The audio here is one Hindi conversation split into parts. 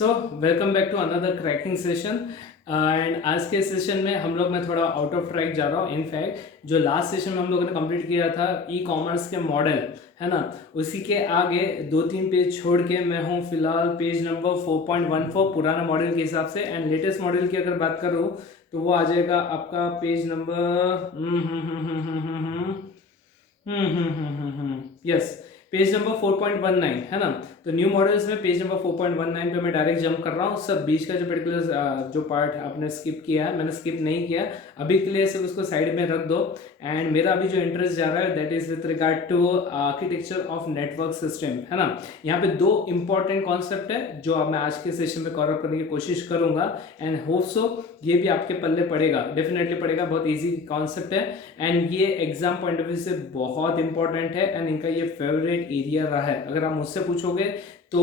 So welcome back to another cracking session. And आज के सेशन में हम लोग मैं थोड़ा आउट ऑफ ट्रैक जा रहा हूँ। इनफैक्ट जो लास्ट सेशन में हम लोगों ने कंप्लीट किया था ई कॉमर्स के मॉडल, है ना, उसी के आगे 2-3 पेज छोड़ के मैं हूँ फिलहाल पेज नंबर 4.14 पुराना मॉडल के हिसाब से। एंड लेटेस्ट मॉडल की अगर बात करूँ तो वो आ जाएगा आपका page number yes, page number 4.19, है ना। तो न्यू मॉडल्स में पेज नंबर 4.19 पे मैं डायरेक्ट जंप कर रहा हूँ। सब बीच का जो पर्टिकुलर जो पार्ट आपने स्किप किया है मैंने स्किप नहीं किया, अभी के लिए सिर्फ उसको साइड में रख दो। एंड मेरा अभी जो इंटरेस्ट जा रहा है that is with regard to architecture of network system, है ना। यहाँ पे दो इंपॉर्टेंट कॉन्सेप्ट है जो अब मैं आज के सेशन में कवर अप करने की कोशिश करूंगा। एंड होप सो ये भी आपके पल्ले पड़ेगा, डेफिनेटली पड़ेगा। बहुत ईजी कॉन्सेप्ट है एंड ये एग्जाम पॉइंट ऑफ व्यू से बहुत इंपॉर्टेंट है एंड इनका ये फेवरेट एरिया रहा है। अगर आप मुझसे पूछोगे तो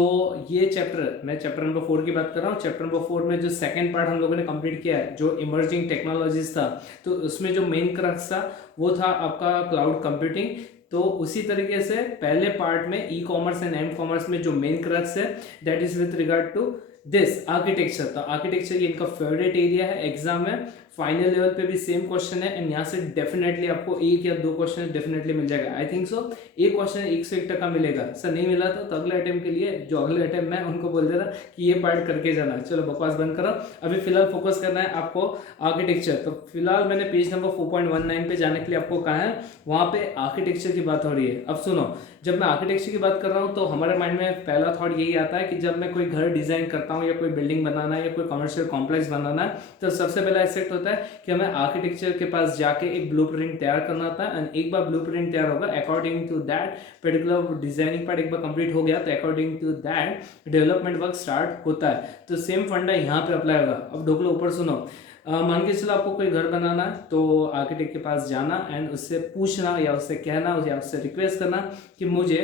ये चैप्टर, मैं चैप्टर नंबर 4 की बात कर रहा हूँ। चैप्टर नंबर 4 में जो सेकंड पार्ट हम लोगों ने कंप्लीट किया है जो इमर्जिंग टेक्नोलॉजीज था, तो उसमें जो मेन क्रक्स था वो था आपका क्लाउड कंप्यूटिंग। तो उसी तरीके से पहले पार्ट में e commerce and m commerce में जो मेन क्रक्स है that is with regard to this architecture. तो आर्किटेक्चर ये इनका फेवरेट एरिया है एग्जाम में। फाइनल लेवल पे भी सेम क्वेश्चन है एंड यहाँ से डेफिनेटली आपको एक या दो क्वेश्चन डेफिनेटली मिल जाएगा। आई थिंक सो एक क्वेश्चन 101% मिलेगा। सर नहीं मिला तो अगले अटेम्प्ट के लिए जो अगले अटेम्प्ट मैं उनको बोल दे रहा कि ये पार्ट करके जाना। चलो बकवास बंद करो, अभी फिलहाल फोकस करना है आपको आर्किटेक्चर। तो फिलहाल मैंने पेज नंबर 4.19 पे जाने के लिए आपको कहा है, वहाँ पे आर्किटेक्चर की बात हो रही है। अब सुनो, जब मैं आर्किटेक्चर की बात कर रहा हूँ तो हमारे माइंड में पहला थॉट यही आता है कि जब मैं कोई घर डिजाइन करता हूँ या कोई बिल्डिंग बनाना है या कोई कमर्शियल कॉम्प्लेक्स बनाना है तो सबसे पहला एस्पेक्ट होता है कि हमें आर्किटेक्चर के पास जाके एक ब्लूप्रिंट तैयार करना होता है। एंड एक बार ब्लूप्रिंट तैयार होगा according to that particular designing part एक बार कंप्लीट हो गया तो according to that development work start होता है। तो सेम फंडा यहाँ पे अप्लाई होगा। अब ढोकलो ऊपर सुनो, मान के चलो आपको कोई घर बनाना है तो आर्किटेक्ट के पास जाना एंड उससे पूछना या उससे कहना या उससे रिक्वेस्ट करना कि मुझे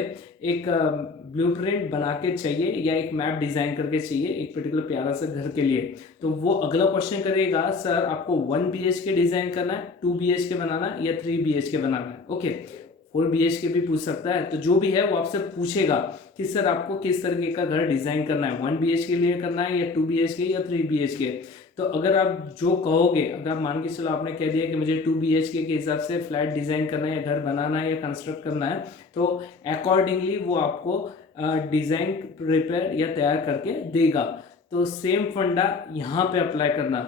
एक ब्लूप्रिंट बना के चाहिए या एक मैप डिज़ाइन करके चाहिए एक पर्टिकुलर प्यारा सा घर के लिए। तो वो अगला क्वेश्चन करेगा सर आपको 1 BHK डिज़ाइन करना है, 2 BHK बनाना है या 3 BHK बनाना है। ओके, 4 BHK भी पूछ सकता है। तो जो भी है वो आपसे पूछेगा कि सर आपको किस तरीके का घर डिज़ाइन करना है, 1 BHK के लिए करना है या 2 BHK या 3 BHK। तो अगर आप जो कहोगे, अगर आप मान के चलो आपने कह दिया कि मुझे 2 BHK के हिसाब से फ्लैट डिज़ाइन करना है या घर बनाना है या कंस्ट्रक्ट करना है, तो अकॉर्डिंगली वो आपको डिज़ाइन प्रिपेयर या तैयार करके देगा। तो सेम फंडा यहाँ पे अप्लाई करना।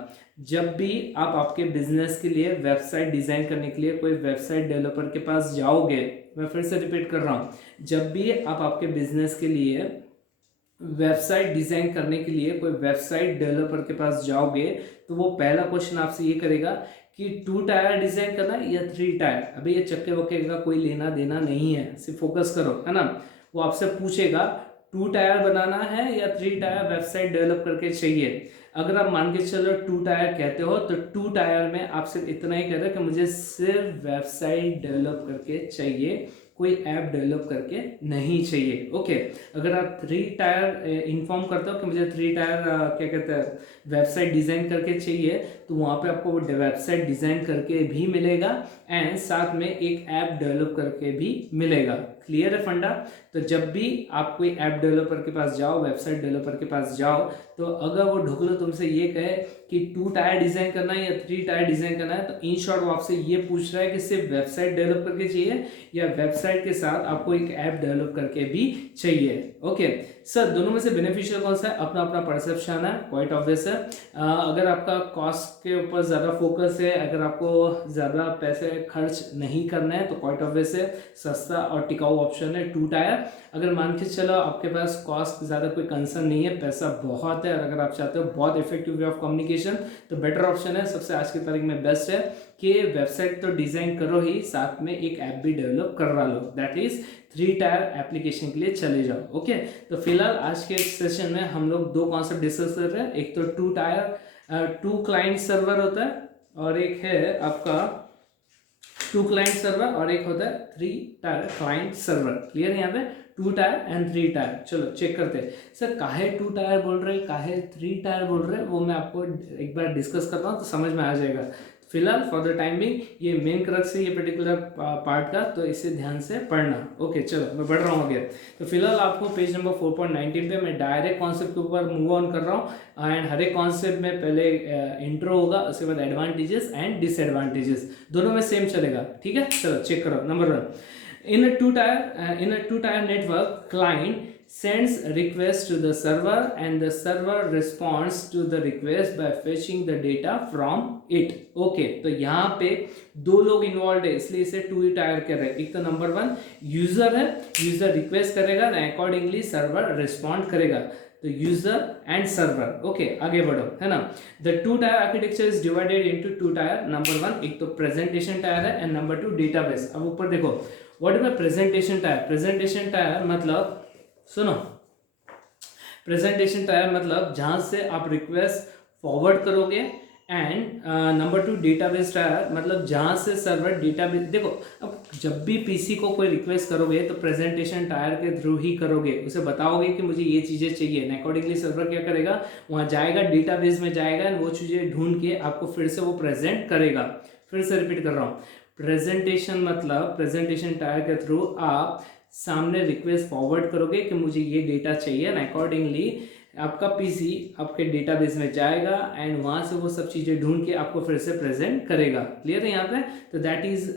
जब भी आप आपके बिजनेस के लिए वेबसाइट डिज़ाइन करने के लिए कोई वेबसाइट डेवलपर के पास जाओगे, मैं फिर से रिपीट कर रहा हूँ, जब भी आप आपके बिजनेस के लिए वेबसाइट डिज़ाइन करने के लिए कोई वेबसाइट डेवलपर के पास जाओगे तो वो पहला क्वेश्चन आपसे ये करेगा कि 2 टायर डिज़ाइन करना है या 3 टायर। अभी ये चक्के वक्के का कोई लेना देना नहीं है, सिर्फ फोकस करो, है ना। वो आपसे पूछेगा 2 टायर बनाना है या 3 टायर वेबसाइट डेवलप करके चाहिए। अगर आप मान के चलो 2 टायर कहते हो तो 2 टायर में आप सिर्फ इतना ही कह रहे हो कि मुझे सिर्फ वेबसाइट डेवलप करके चाहिए, कोई ऐप डेवलप करके नहीं चाहिए। ओके, अगर आप 3 टायर इन्फॉर्म करते हो कि मुझे 3 टायर क्या कहते हैं वेबसाइट डिज़ाइन करके चाहिए, तो वहाँ पे आपको वो वेबसाइट डिज़ाइन करके भी मिलेगा एंड साथ में एक ऐप डेवलप करके भी मिलेगा। क्लियर है फंडा। तो जब भी आप कोई ऐप डेवलपर के पास जाओ, वेबसाइट डेवलपर के पास जाओ, तो अगर वो ढोकलो तुमसे ये कहे कि 2 टायर डिज़ाइन करना है या 3 टायर डिज़ाइन करना है, तो इन शॉर्ट वो आपसे ये पूछ रहा है कि सिर्फ वेबसाइट डेवलप करके चाहिए या वेबसाइट के साथ आपको एक ऐप डेवलप करके भी चाहिए। ओके सर, दोनों में से बेनिफिशियल कौन सा है? अपना अपना परसेप्शन है, क्वाइट ऑब्वियस है। अगर आपका कॉस्ट के ऊपर ज़्यादा फोकस है, अगर आपको ज़्यादा पैसे खर्च नहीं करना है तो क्वाइट ऑब्वियस है सस्ता और टिकाऊ ऑप्शन है 2 टायर। अगर मान के चलो आपके पास कॉस्ट ज़्यादा कोई कंसर्न नहीं है, पैसा बहुत है और अगर आप चाहते हो बहुत इफेक्टिव वे ऑफ कम्युनिकेशन, तो बेटर ऑप्शन है, सबसे आज की तारीख में बेस्ट है कि वेबसाइट तो डिज़ाइन करो ही, साथ में एक ऐप भी डेवलप करवा लो, दैट इज 3 टायर एप्लीकेशन के लिए चले जाओ। ओके, तो फिलहाल आज के सेशन में हम लोग 2 कॉन्सेप्ट डिस्कस कर रहे हैं। एक तो 2 टायर 2 क्लाइंट सर्वर होता है और एक है आपका 2 क्लाइंट सर्वर और एक होता है 3 टायर क्लाइंट सर्वर। क्लियर है यहाँ पे 2 टायर एंड 3 टायर। चलो चेक करते हैं सर काहे 2 टायर बोल रहे हैं, काहे 3 टायर बोल रहे हैं, वो मैं आपको एक बार डिस्कस करता हूँ तो समझ में आ जाएगा। फिलहाल फॉर द टाइमिंग ये मेन क्रक्स है ये पर्टिकुलर पार्ट का, तो इसे ध्यान से पढ़ना। ओके चलो मैं बढ़ रहा हूँ आगे। तो फिलहाल आपको पेज नंबर 4.19 पे मैं डायरेक्ट कॉन्सेप्ट के ऊपर मूव ऑन कर रहा हूँ। एंड हर एक कॉन्सेप्ट में पहले इंट्रो होगा, उसके बाद एडवांटेजेस एंड डिसएडवांटेजेस, दोनों में सेम चलेगा, ठीक है। चलो चेक करो। Number 1, in a two tier network, client sends request to the server and the server responds to the request by fetching the data from it. Okay, तो यहाँ पे दो लोग इन्वॉल्व है, इसलिए इसे टू टायर कर रहे हैं। एक तो नंबर 1 यूजर है, यूजर रिक्वेस्ट करेगा, अकॉर्डिंगली सर्वर रिस्पॉन्ड करेगा, तो यूजर एंड सर्वर। ओके आगे बढ़ो, है ना। The two tier architecture is divided into two tyre. Number 1 एक तो प्रेजेंटेशन टायर है एंड नंबर 2 डेटाबेस। अब ऊपर देखो what is presentation tier. Presentation tier मतलब सुनो, प्रेजेंटेशन टायर मतलब जहां से आप रिक्वेस्ट फॉरवर्ड करोगे एंड नंबर 2 डेटाबेस टायर मतलब जहां से सर्वर डेटाबेस। देखो अब जब भी पीसी को कोई रिक्वेस्ट करोगे तो प्रेजेंटेशन टायर के थ्रू ही करोगे, उसे बताओगे कि मुझे ये चीज़ें चाहिए, अकॉर्डिंगली सर्वर क्या करेगा, वहाँ जाएगा डेटाबेस में जाएगा एंड वो चीज़ें ढूंढ के आपको फिर से वो प्रेजेंट करेगा। फिर से रिपीट कर रहा हूँ, प्रेजेंटेशन मतलब प्रेजेंटेशन टायर के थ्रू आप सामने रिक्वेस्ट फॉरवर्ड करोगे कि मुझे ये डेटा चाहिए एंड अकॉर्डिंगली आपका पीसी आपके डेटाबेस में जाएगा एंड वहाँ से वो सब चीज़ें ढूंढ के आपको फिर से प्रेजेंट करेगा। क्लियर है यहाँ पे। तो दैट इज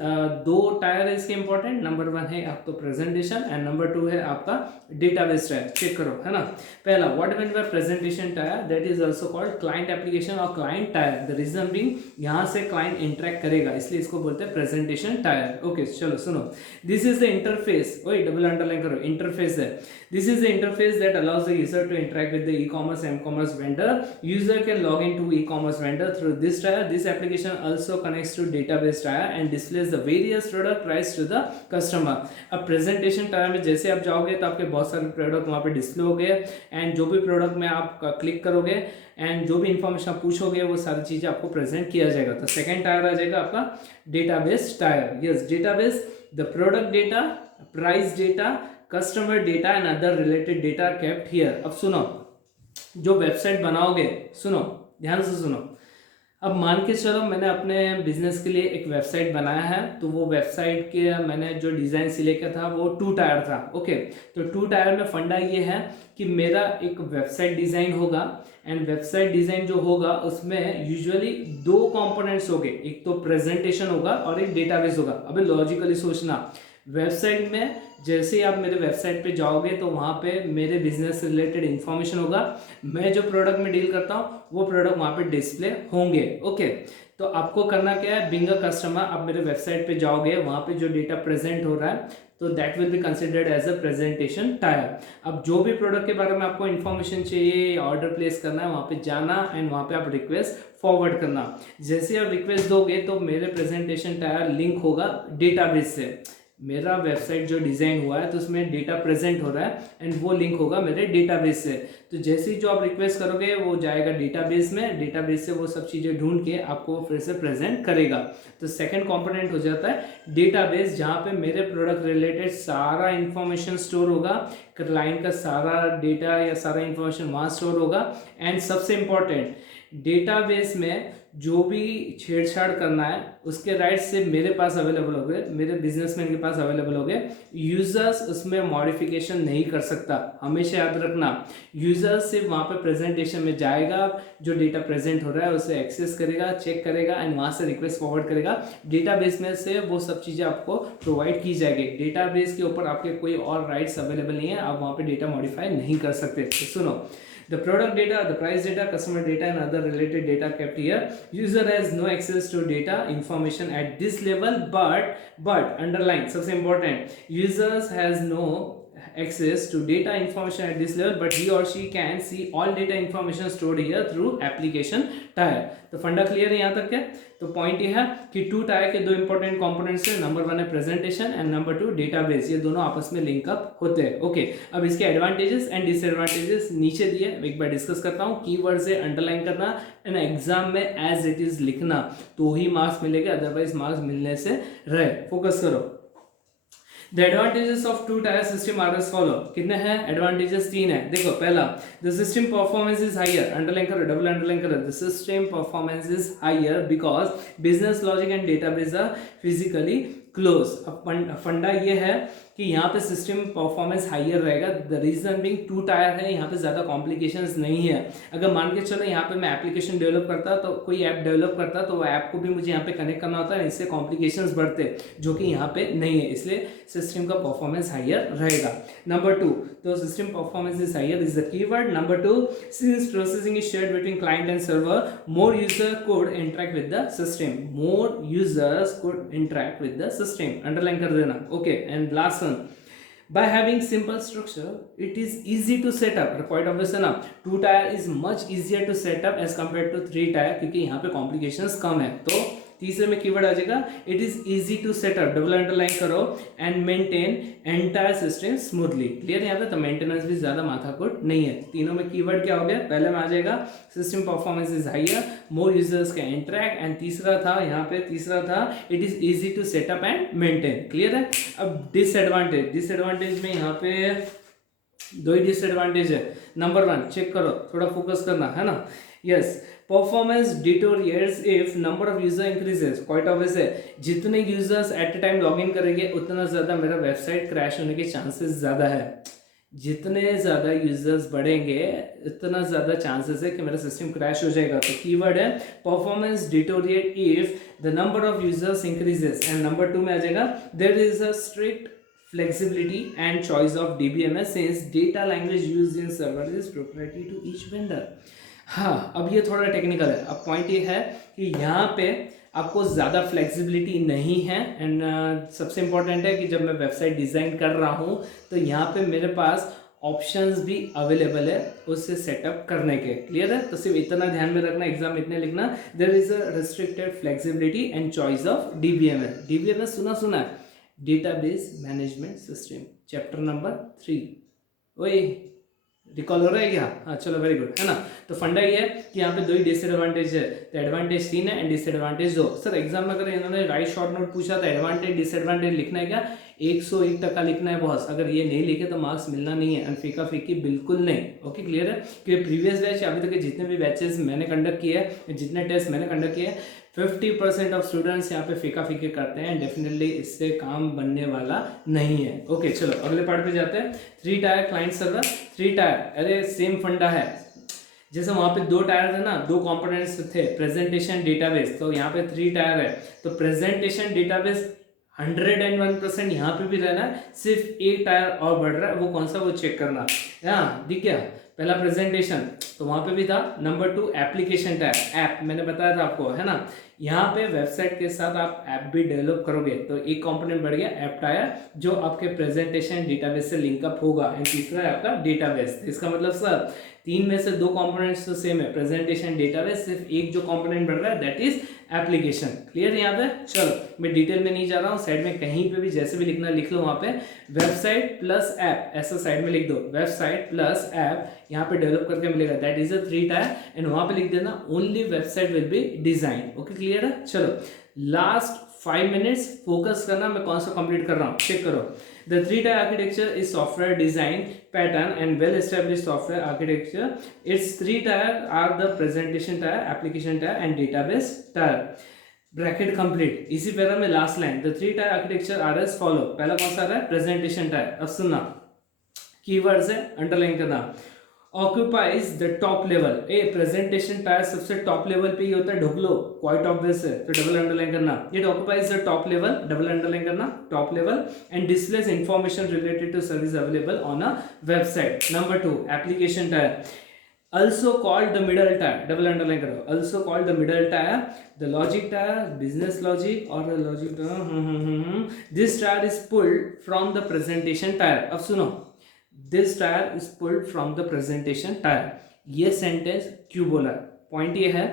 दो टायर है इसके इंपॉर्टेंट। नंबर 1 है आपका प्रेजेंटेशन एंड नंबर 2 है आपका डेटाबेस टायर। चेक करो, है ना। पहला what mean by presentation tier, that is also called client application और client tier. The reason being यहाँ से क्लाइंट इंटरेक्ट करेगा, इसलिए इसको बोलते हैं प्रेजेंटेशन टायर। ओके चलो सुनो, दिस इज द इंटरफेस। ओए डबल अंडरलाइन करो, इंटरफेस है। This is the interface that allows the user to interact with the e-commerce and m-commerce vendor. User can log into e-commerce vendor through this tier. This application also connects to database tier and displays the various product price to the customer. अब presentation tier में जैसे आप जाओगे तो आपके बहुत सारे प्रोडक्ट वहाँ पे डिस्प्ले हो गए एंड जो भी प्रोडक्ट में आप क्लिक करोगे एंड जो भी इंफॉर्मेशन आप पूछोगे वो सारी चीज़ें आपको प्रेजेंट किया जाएगा। तो सेकेंड टायर आ जाएगा आपका database tyre. Yes, database the product data, price data, customer data and other related data kept here. अब सुनो, जो वेबसाइट बनाओगे, सुनो ध्यान से सुनो, अब मान के चलो मैंने अपने बिजनेस के लिए एक वेबसाइट बनाया है, तो वो वेबसाइट के मैंने जो डिज़ाइन सिलेक्ट किया था वो 2 टायर था। ओके, तो 2 टायर में फंडा ये है कि मेरा एक वेबसाइट डिज़ाइन होगा एंड वेबसाइट डिज़ाइन जो होगा उसमें यूजुअली 2 कंपोनेंट्स होंगे, एक तो प्रेजेंटेशन होगा और एक डेटाबेस होगा। अबे लॉजिकली सोचना, वेबसाइट में जैसे ही आप मेरे वेबसाइट पे जाओगे तो वहाँ पे मेरे बिजनेस से रिलेटेड इन्फॉर्मेशन होगा, मैं जो प्रोडक्ट में डील करता हूँ वो प्रोडक्ट वहाँ पे डिस्प्ले होंगे। ओके, तो आपको करना क्या है, बीइंग अ कस्टमर आप मेरे वेबसाइट पे जाओगे, वहाँ पे जो डेटा प्रेजेंट हो रहा है तो that will be considered as a presentation tier. अब जो भी प्रोडक्ट के बारे में आपको इन्फॉर्मेशन चाहिए, ऑर्डर प्लेस करना है, वहाँ पे जाना एंड वहाँ पे आप रिक्वेस्ट फॉरवर्ड करना। जैसे आप रिक्वेस्ट दोगे तो मेरे प्रेजेंटेशन टायर लिंक होगा डेटाबेस से। मेरा वेबसाइट जो डिज़ाइन हुआ है तो उसमें डेटा प्रेजेंट हो रहा है एंड वो लिंक होगा मेरे डेटाबेस से। तो जैसे ही जो आप रिक्वेस्ट करोगे वो जाएगा डेटाबेस में, डेटाबेस से वो सब चीज़ें ढूंढ के आपको फिर से प्रेजेंट करेगा। तो सेकंड कंपोनेंट हो जाता है डेटाबेस, जहाँ पे मेरे प्रोडक्ट रिलेटेड सारा इंफॉर्मेशन स्टोर होगा, क्लाइंट का सारा डेटा या सारा इंफॉर्मेशन वहाँ स्टोर होगा। एंड सबसे इम्पॉर्टेंट, डेटाबेस में जो भी छेड़छाड़ करना है उसके राइट से मेरे पास अवेलेबल हो गए, मेरे बिजनेसमैन के पास अवेलेबल हो गए। यूजर्स उसमें मॉडिफिकेशन नहीं कर सकता। हमेशा याद रखना, यूजर्स सिर्फ वहाँ पे प्रेजेंटेशन में जाएगा, जो डेटा प्रेजेंट हो रहा है उसे एक्सेस करेगा, चेक करेगा एंड वहाँ से रिक्वेस्ट फॉरवर्ड करेगा। डेटाबेस में से वो सब चीज़ें आपको प्रोवाइड की जाएगी। डेटाबेस के ऊपर आपके कोई और राइट्स अवेलेबल नहीं है, आप वहाँ पे डेटा मॉडिफाई नहीं कर सकते। तो सुनो, the product data, the price data, customer data and other related data kept here. User has no access to data information at this level, but underline, सबसे important, users has no access to data information at this level, but he or she can see all data information stored here through application tier. तो फंडा क्लियर है यहाँ तक क्या? तो पॉइंट ये है कि 2 टायर के 2 इंपॉर्टेंट कंपोनेंट्स है, नंबर 1 है प्रेजेंटेशन एंड नंबर 2 डेटाबेस। ये दोनों आपस में लिंक अप होते हैं। ओके, अब इसके एडवांटेजेस एंड डिसएडवांटेजेस नीचे दिए, एक बार डिस्कस करता हूँ। कीवर्ड से अंडरलाइन करना एंड एग्जाम में एज इट इज लिखना, तो ही मार्क्स मिलेगा, अदरवाइज मार्क्स मिलने से रहे। फोकस करो। The advantages of two tier system are as follow. कितने हैं एडवांटेजेस? 3 है। देखो पहला, the system performance is higher, underline करो, डबल अंडरलाइन करो, the system performance is higher because business logic and database are physically close. अब फंडा ये है कि यहाँ पे सिस्टम परफॉर्मेंस हायर रहेगा। The reason being two tier है, यहाँ पे ज़्यादा कॉम्प्लिकेशंस नहीं है। अगर मान के चलो यहाँ पे मैं एप्लीकेशन डेवलप करता तो कोई ऐप डेवलप करता तो वो ऐप को भी मुझे यहाँ पे कनेक्ट करना होता है, इससे कॉम्प्लिकेशंस बढ़ते जो कि यहाँ पे नहीं है, इसलिए सिस्टम का परफॉर्मेंस हायर रहेगा। नंबर 2, तो system performance is higher is the keyword. Number 2, since processing is shared between client and server, more user could interact with the system, more users could interact with the system, underline कर देना। okay, and last one, by having simple structure it is easy to set up, quite obvious है ना। 2 tyre is much easier to set up as compared to 3 tyre, क्योंकि यहाँ पे कॉम्प्लिकेशंस कम है। तो तीसरे में कीवर्ड आ जाएगा it is easy to setup, double underline करो, and maintain entire system smoothly. Clear यहाँ पे? तो मेंटेनेंस भी ज्यादा माथाकुट नहीं है। तीनों में कीवर्ड क्या हो गया? पहले में आ जाएगा system performance is higher, more users can interact, and तीसरा था यहाँ पे, तीसरा था it is easy to setup and maintain. Clear है? अब डिसएडवांटेज, डिसएडवांटेज में यहाँ पे 2 ही डिसएडवांटेज है। नंबर 1 चेक करो, थोड़ा फोकस करना है ना। Yes, performance deteriorates if number of user increases. Quite obvious है, जितने users at a time log in करेंगे उतना ज़्यादा मेरा वेबसाइट क्रैश होने के चांसेस ज़्यादा है। जितने ज़्यादा यूजर्स बढ़ेंगे उतना ज़्यादा चांसेस है कि मेरा सिस्टम क्रैश हो जाएगा। तो कीवर्ड है performance deteriorate if the number of users increases. And number 2 में आ जाएगा there is a strict flexibility and choice of DBMS since data language used in server is proprietary to each vendor। हाँ, अब ये थोड़ा टेक्निकल है। अब पॉइंट ये है कि यहाँ पे आपको ज़्यादा फ्लेक्सिबिलिटी नहीं है, एंड सबसे इम्पोर्टेंट है कि जब मैं वेबसाइट डिज़ाइन कर रहा हूँ तो यहाँ पे मेरे पास ऑप्शंस भी अवेलेबल है उससे सेटअप करने के। क्लियर है? तो सिर्फ इतना ध्यान में रखना, एग्जाम इतने लिखना, there is a restricted flexibility and choice of DBMS। DBMS सुना है, database management system, chapter number 3। वही रिकॉल हो रहा है क्या? हाँ चलो, वेरी गुड, है ना। तो फंडा ये है कि यहाँ पे 2 ही डिसएडवांटेज है, तो एडवांटेज 3 है एंड डिसएडवांटेज 2। सर एग्जाम में अगर इन्होंने राइट शॉर्ट नोट पूछा तो एडवांटेज डिसएडवांटेज लिखना है क्या? 101% लिखना है बॉस। अगर ये नहीं लिखे तो मार्क्स मिलना नहीं है, एंड फीका फीकी बिल्कुल नहीं। ओके, क्लियर है? क्योंकि प्रीवियस बैच अभी तक के जितने भी बैचेस मैंने कंडक्ट किए हैं, जितने टेस्ट मैंने कंडक्ट किए, 50% ऑफ स्टूडेंट्स यहाँ पे फीका फीके करते हैं, डेफिनेटली इससे काम बनने वाला नहीं है। ओके चलो अगले पार्ट पे जाते हैं। 3 टायर क्लाइंट सर्वर, 3 टायर, अरे सेम फंडा है। जैसे वहाँ पे 2 टायर थे ना, 2 कंपोनेंट्स थे, प्रेजेंटेशन डेटाबेस, तो यहाँ पे 3 टायर है। तो प्रेजेंटेशन डेटाबेस 101% यहाँ पे भी रहना है, सिर्फ 1 टायर और बढ़ रहा है, वो कौन सा वो चेक करना। हाँ दिख गया? पहला प्रेजेंटेशन तो वहाँ पे भी था। नंबर 2 एप्लीकेशन टायर, ऐप मैंने बताया था आपको, है ना। यहाँ पे वेबसाइट के साथ आप ऐप भी डेवलप करोगे तो एक कंपोनेंट बढ़ गया ऐप टायर, जो आपके प्रेजेंटेशन डेटाबेस से लिंकअप होगा, एंड तीसरा है आपका डेटाबेस। इसका मतलब सर 3 में से 2 कंपोनेंट्स तो सेम है, प्रेजेंटेशन डेटाबेस, सिर्फ एक जो कंपोनेंट बढ़ रहा है दैट इज एप्लीकेशन। क्लियर यहाँ पे? चलो मैं डिटेल में नहीं जा रहा हूँ, साइड में कहीं पे भी जैसे भी लिखना लिख लो। वहाँ पे वेबसाइट प्लस ऐप ऐसा साइड में लिख दो, वेबसाइट प्लस ऐप यहाँ पे डेवलप करके मिलेगा, that is a 3 tyre, and वहाँ पे लिख देना only website will be design. Okay clear है? चलो लास्ट 5 मिनट्स फोकस करना, मैं कौन सा कंप्लीट कर रहा हूँ चेक करो। The 3 tier architecture is software design pattern and well established software architecture. Its 3 tier are the presentation tier, application tier and database tier. Bracket complete. इसी पैरा में last line, the 3 tier architecture are as follow. पहला कौन सा आ रहा है? Presentation tier. अब सुनना, कीवर्ड्स है, अंडरलाइन करना। Occupies the top level, A presentation tier सबसे टॉप लेवल पे ही होता है, ढूंढ लो, क्वाइट ऑब्वियस है, तो डबल अंडरलाइन करना। It occupies the top level, double underline करना, top level, and displays information related to service available on a website. Number 2 application tier, also called the middle tier, double underline करो, also called the middle tier, the logic tier, business logic or the logic tier, this tier is pulled from the presentation tier। अब सुनो, this tier is pulled from the presentation tier। ये सेंटेंस क्यों बोला? पॉइंट ये है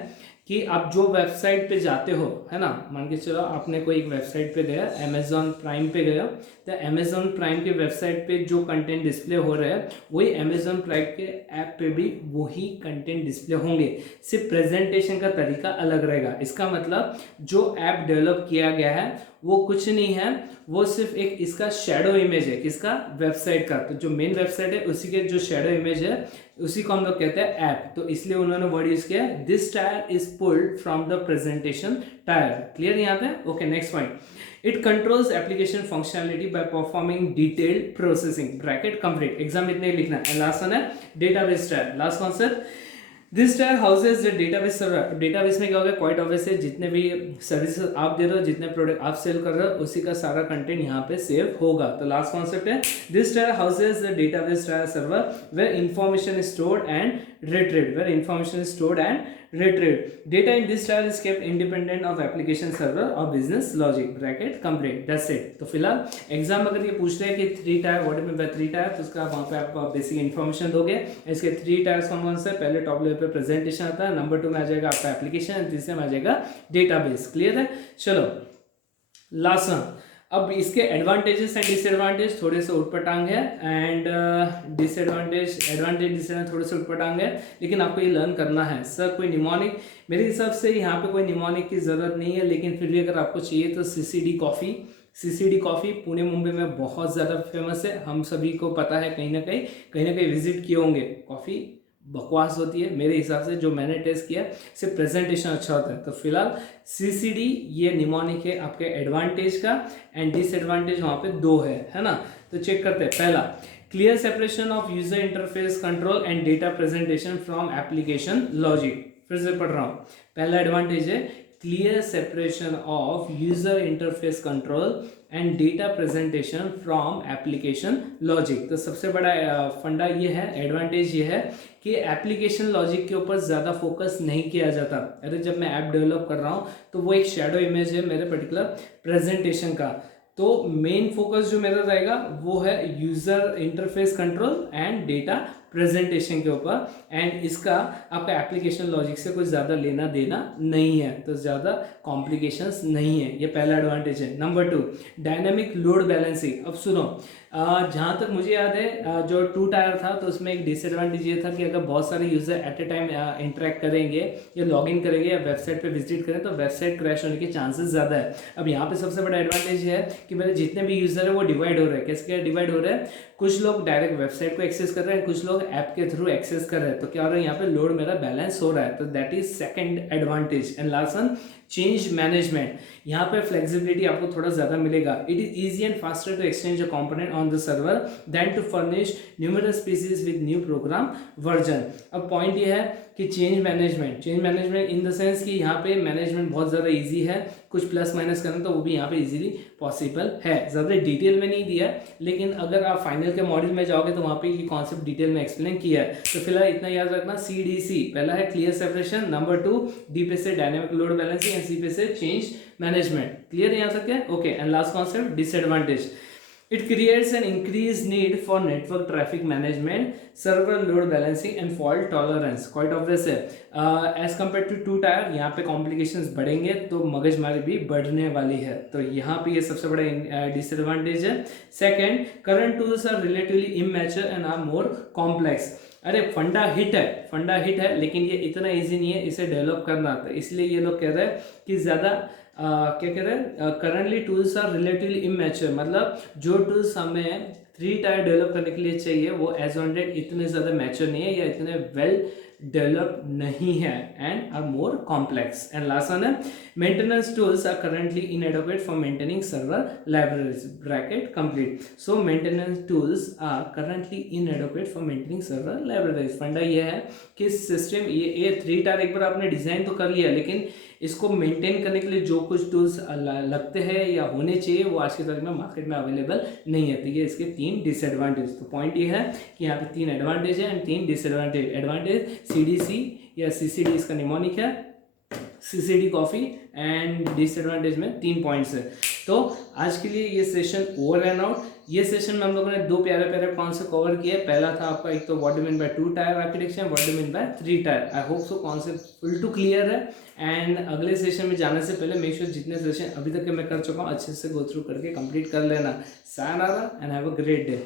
कि आप जो वेबसाइट पे जाते हो, है ना, मान के चलो आपने कोई एक वेबसाइट पे गया, अमेजॉन प्राइम पे गया, तो अमेजॉन प्राइम के वेबसाइट पे जो कंटेंट डिस्प्ले हो रहा है वही अमेजॉन प्राइम के ऐप पे भी वही कंटेंट डिस्प्ले होंगे, सिर्फ प्रेजेंटेशन का तरीका अलग रहेगा। इसका मतलब जो ऐप डेवलप किया गया है वो कुछ नहीं है, वो सिर्फ एक इसका शेडो इमेज है, किसका, वेबसाइट का। तो जो मेन वेबसाइट है उसी के जो शेडो इमेज है उसी को हम लोग कहते हैं ऐप। तो इसलिए उन्होंने वर्ड यूज किया, this tyre is pulled from the presentation tier. Clear यहाँ पे? Okay, next point, it controls application functionality by performing detailed processing, bracket complete. Exam इतने ही लिखना है। लास्ट वन है database tyre, last concept, this tier houses the database server. Database में क्या होगा, क्वाइट ऑब्वियस है, जितने भी सर्विसेज आप दे रहे हो, जितने प्रोडक्ट आप सेल कर रहे हो, उसी का सारा कंटेंट यहाँ पे सेव होगा। तो लास्ट कॉन्सेप्ट है, this tier houses the database tier server where information is stored and retrieved, where information is stored and retrieved. Data in this tier is kept independent of application server or business logic, bracket complete, that's it. तो फिलहाल एग्जाम अगर ये पूछ रहे हैं कि 3 tyre, what mean by 3 tyre, तो उसका वहाँ पे आप बेसिक इन्फॉर्मेशन दोगे। इसके 3 टायर्स कौन से, पहले टॉप लेवल पे प्रेजेंटेशन आता है, नंबर 2 में आ जाएगा आपका एप्लीकेशन, तीसरे में आ जाएगा डेटाबेस। क्लियर है? चलो लास्ट वन। अब इसके एडवांटेजेस एंड डिसएडवांटेज थोड़े से उटपटांग है, एंड एडवांटेज डिसएडवांटेज थोड़े से उटपटांग है, लेकिन आपको ये लर्न करना है। सर कोई निमोनिक, मेरे हिसाब से यहाँ पे कोई निमोनिक की ज़रूरत नहीं है, लेकिन फिर भी अगर आपको चाहिए तो सीसीडी कॉफ़ी पुणे मुंबई में बहुत ज़्यादा फेमस है, हम सभी को पता है, कहीं ना कहीं विजिट किए होंगे। कॉफ़ी बकवास होती है मेरे हिसाब से, जो मैंने टेस्ट किया, सिर्फ प्रेजेंटेशन अच्छा होता है। तो फिलहाल सीसीडी ये निमोनिक है आपके एडवांटेज का, एंड डिसएडवांटेज वहाँ पे 2 है ना। तो चेक करते हैं। पहला, clear separation of user interface control and data presentation from application logic. फिर से पढ़ रहा हूँ। पहला एडवांटेज है clear separation of user interface control and data presentation from application logic. तो सबसे बड़ा फंडा ये है, एडवांटेज ये है कि एप्लीकेशन लॉजिक के ऊपर ज़्यादा फोकस नहीं किया जाता। अरे जब मैं ऐप डेवलप कर रहा हूँ तो वो एक शेडो इमेज है मेरे पर्टिकुलर प्रेजेंटेशन का, तो मेन फोकस जो मेरा रहेगा वो है user interface control and data presentation के ऊपर, एंड इसका आपका एप्लीकेशन लॉजिक से कुछ ज़्यादा लेना देना नहीं है, तो ज़्यादा कॉम्प्लिकेशंस नहीं है। ये पहला एडवांटेज है। Number 2, dynamic load balancing. अब सुनो, जहाँ तक मुझे याद है जो 2 टायर था तो उसमें एक डिसएडवांटेज ये था कि अगर बहुत सारे user eight a time interact करेंगे या लॉगिन करेंगे या वेबसाइट पे विजिट करें तो वेबसाइट क्रैश होने के चांसेस ज़्यादा है। अब यहाँ पे सबसे बड़ा एडवांटेज है कि मेरे जितने भी यूज़र है वो डिवाइड हो रहे हैं। कैसे क्या डिवाइड हो रहे हैं, कुछ लोग डायरेक्ट वेबसाइट को एक्सेस कर रहे हैं, कुछ लोग ऐप के थ्रू एक्सेस कर रहे हैं, तो क्या हो रहा है, यहाँ पे लोड मेरा बैलेंस हो रहा है। तो that is second advantage. And last one, change management. यहाँ पे फ्लेक्सिबिलिटी आपको थोड़ा ज़्यादा मिलेगा। It is easy and faster to exchange a component on the server than to furnish numerous pieces with new program version. अब पॉइंट ये है कि change management in the sense कि यहाँ पे मैनेजमेंट बहुत ज़्यादा इजी है, कुछ प्लस माइनस करना तो वो भी यहाँ पे इजीली पॉसिबल है। ज़्यादा डिटेल में नहीं दिया है, लेकिन अगर आप फाइनल के मॉड्यूल में जाओगे तो वहाँ पे ये कॉन्सेप्ट डिटेल में एक्सप्लेन किया है। तो फिलहाल इतना याद रखना, CDC पहला है क्लियर सेपरेशन, नंबर 2 डी पे से डायनामिक लोड बैलेंसिंग, एंड सी पे से चेंज मैनेजमेंट। क्लियर है यहाँ तक है? Okay, and last concept disadvantage, it creates an increased need for network traffic management, server load balancing and fault tolerance. quite obvious है। as compared to 2 टायर यहाँ पे complications बढ़ेंगे तो मगजमारी भी बढ़ने वाली है, तो यहाँ पे ये सबसे बड़ा डिसएडवांटेज है। Second, current tools are relatively immature and are more complex. अरे फंडा हिट है लेकिन ये इतना इजी नहीं है इसे डेवलप करना, तो इसलिए ये लोग कह रहे हैं कि ज़्यादा क्या कह रहे हैं, currently tools are relatively immature, मतलब जो टूल्स हमें 3 टायर डेवलप करने के लिए चाहिए वो एज ऑन डेट इतने ज़्यादा मैच्योर नहीं है या इतने वेल डेवलप नहीं है and are more complex. And last one है maintenance tools are currently inadequate for maintaining server libraries, bracket complete. So maintenance tools are currently inadequate for maintaining server libraries. फंडा ये है कि सिस्टम ये 3 टायर एक बार आपने डिजाइन तो कर लिया, लेकिन इसको मेंटेन करने के लिए जो कुछ टूल्स लगते हैं या होने चाहिए वो आज की तारीख में मार्केट में अवेलेबल नहीं है। तो ये इसके 3 डिसएडवांटेज। तो पॉइंट ये है कि यहाँ पे 3 एडवांटेज है एंड 3 डिसएडवांटेज। एडवांटेज CDC या CCD इसका निमोनिक है, CCD कॉफ़ी, एंड डिसएडवांटेज में 3 पॉइंट्स है। तो आज के लिए ये सेशन ओवर एंड आउट। ये सेशन में हम लोगों ने 2 प्यारे कॉन्सेप्ट कवर किए। पहला था आपका एक तो what do mean by 2 tier architecture, what do mean by 3 tier. I hope so concept full to clear है। एंड अगले सेशन में जाने से पहले मेक श्योर जितने सेशन अभी तक के मैं कर चुका हूँ अच्छे से गो थ्रू करके कंप्लीट कर लेना। Sayonara and have a great day.